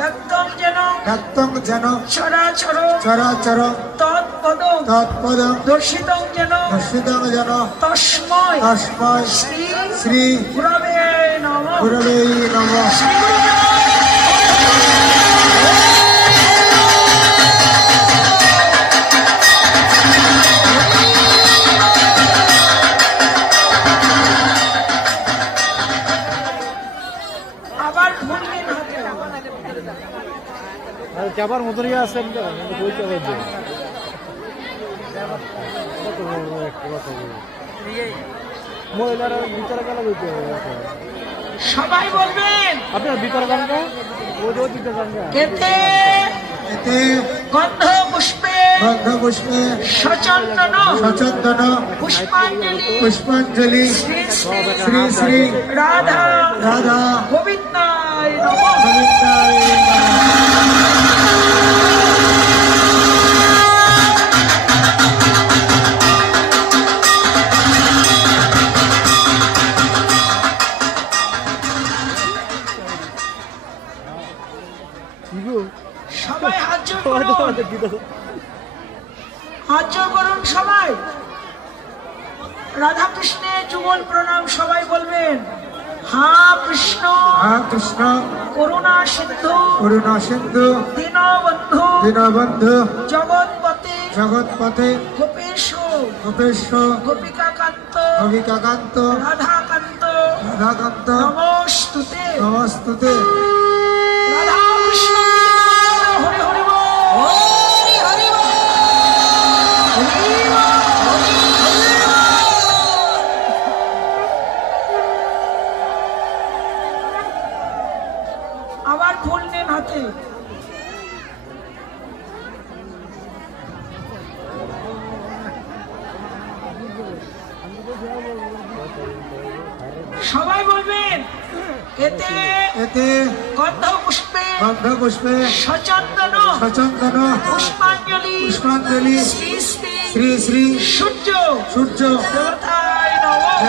ব্যক্তং যেন চরাচর তৎপদ দর্শিতং যেন তস্মৈ শ্রী গুরবে নমঃ। আবার ভুলবেন হাতে। যাবার মতন আছে বইতে পারবে মহিলারা ভিতরে গেলে বইতে হবে। সবাই বলবেন আপনার ভিতরে গানটা ওই দিতে গানটা এতে গন্ধ পুষ্পে সচন্দন পুষ্পাঞ্জলি শ্রী শ্রী রাধা গোবিন্দায় নমঃ। সবাই হাত জোড় করুন সবাই। রাধা কৃষ্ণের যুগল প্রণাম সবাই বলবেন। হা কৃষ্ণ করুণা সিন্ধু দীনবন্ধু জগৎপতে গোপেশ গোপিকাকান্ত রাধাকান্ত নমস্তুতে। রাধা কৃষ্ণ হরি হরি বল। আবার ফুল নেন হাতে। সবাই বলবেন এতে গন্ধ পুষ্পে সচন্দন পুষ্পাঞ্জলি শ্রী শ্রী সূর্য দেবতায় নমঃ।